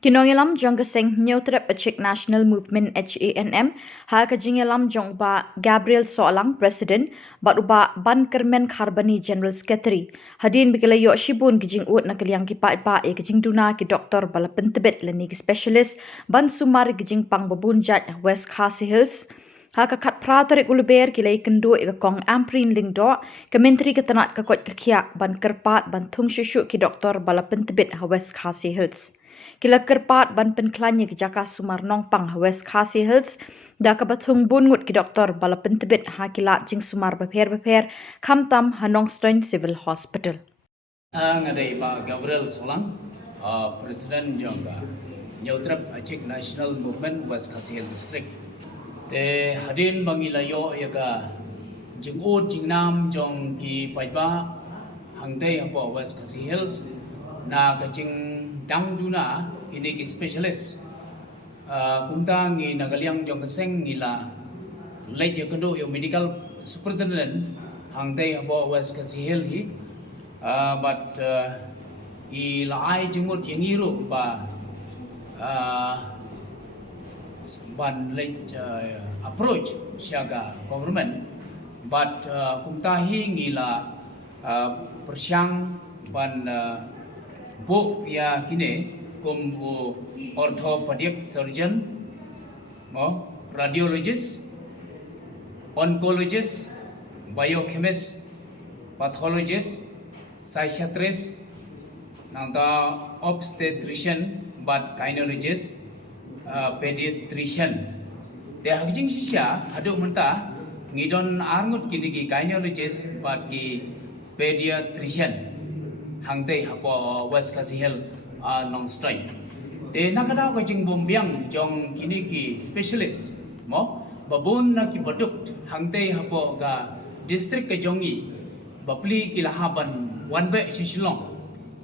Kinongilam jong kaseng Neutrep Achik National Movement HANM ha kajingilam jong ba Gabriel Soalang President baruba ban kermen kharbani General Secretary hadin bikilayo shibun kijing ut na kaliang kipa kijing duna ki doktor bala pentebet lani ki specialist ban sumar kijing pang babunjat West Khasi Hills ha kakat pratar uluber kilai kendo kong amprin lingdo kementri ketanat kakot kakia ban kerpat ban thung shushu ki doktor bala pentebet West Khasi Hills. Kila kerpat ban penklanya ke jaka sumar nongpang West Khasi Hills da kabathung bungut ki doktor bala pentebit ha kila jing sumar beper kamtam hanong Stein Civil Hospital. Ngadai Pak Gabriel Soalang, Presiden Jongga Neutrep Achik National Movement West Khasi Hills District. Te hadin bangilayo yaga jingud jingnam jong ki paiba hangdai apo West Khasi Hills na kajing dang duna ini ki specialist kumta ngi nagaliang jong kaseng ngila late ya kendo yo medical superintendent hangdai apo West Khasi Hills hi but i lai jingud yangiru ba ban late approach siaga government but kumta hi ngila persyang ban bo ya kini kum orthopedic surgeon radiologist oncologist biochemist pathologist psychiatrist nangta obstetrician but gynecologist pediatrician de hagjing sisya adu menta ngidon arngut kini ki gynecologist but ki pediatrician hangdai hapo West Khasi Hills non stay de nakada ko jing bombyang jong kini ki specialist mo babon na ki baduk hangdai hapo ga district ke jongi bapli ki lahaban wanbe shilong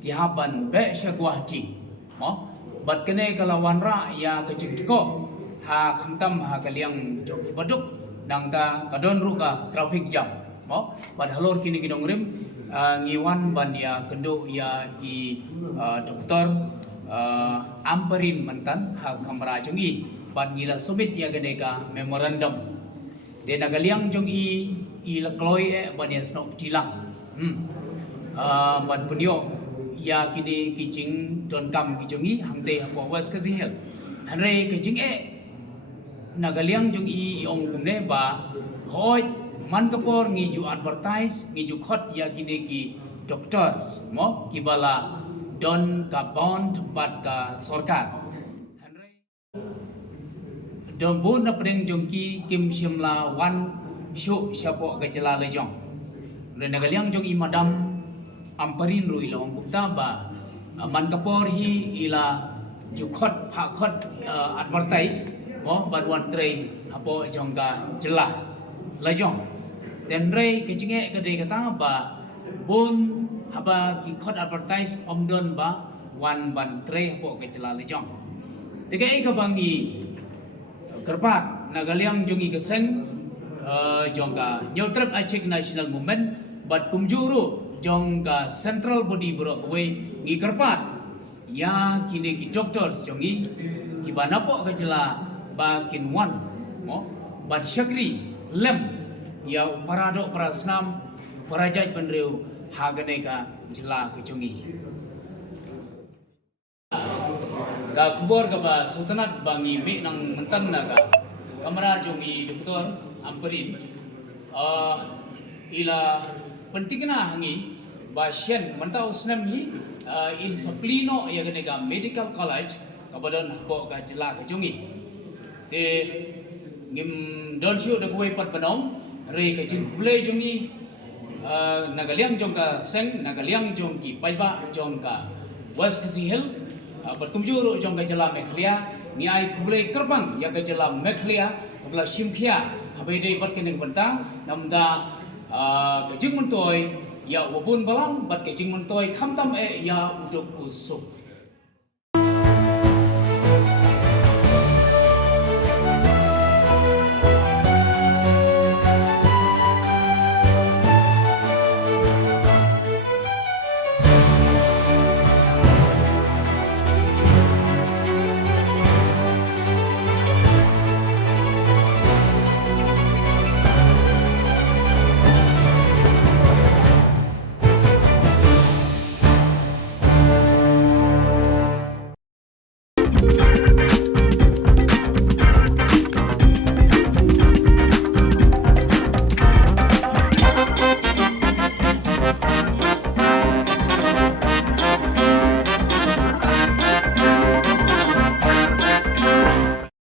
ki haban be sha Guwahati mo bat kene kalawan ra ya ke jing ko ha khamtam ha kaliang jong ki baduk nangta kadon ru ka traffic jam mo bad halor kini ki dongrim ngiwan ban ya kendo ya i doktor amparin mantan ha kamera jongi ban ngila subit ya ganeka memorandum de nagaliang jongi i lakloi ban ya snok jilang ban punyo ya kini kijing don kam kijongi hangte hapo West Khasi Hills hanre kijing nagaliang jongi ong kumne ba khoi man kapor ngiju advertise ngiju khot ya kini ki doctors mo kibala don ka bond bat ka sarkar don bon na preng jongki kim shimla wan shu siapo ka jela lejong le nagaliang jong i madam amparin ru ilong gupta ba man kapor hi ila ju khot pha khot advertise mo bat wan train apo jong ka jela lejong dan rei kecingek kedai kata ba bon haba ki khot advertise omdon ba wan ban tre po ke cela lejong tegai ka bangi kerpat nagaliang jongi keseng jongka Neutrep Achik National Movement bat kumjuru jongka central body bro we ngi kerpat ya kini ki doctors jongi ki banapo ke cela ba kinwan mo bat syakri lem ya parado prasnam parajat penreu haganeka jela kecungi ka kubor ka ba sultanat bangi me nang mentan naga kamera jongi doktor amparin ila pentingna hangi ba shen menta usnam hi in saplino ya ganeka medical college kabadon bo ka jela kecungi te ngim don shu de kuai pat panong re ka jing kulai jongi nagaliang jong ka seng nagaliang jong ki paiba jong ka West Khasi Hills bat kumjuru jong ka jela meklia ni ai kulai kerbang ya ka jela meklia kabla simkhia habede bat keneng bentang namda ka jing mentoy ya wabun balang bat ka jing mentoy khamtam ya uduk usuk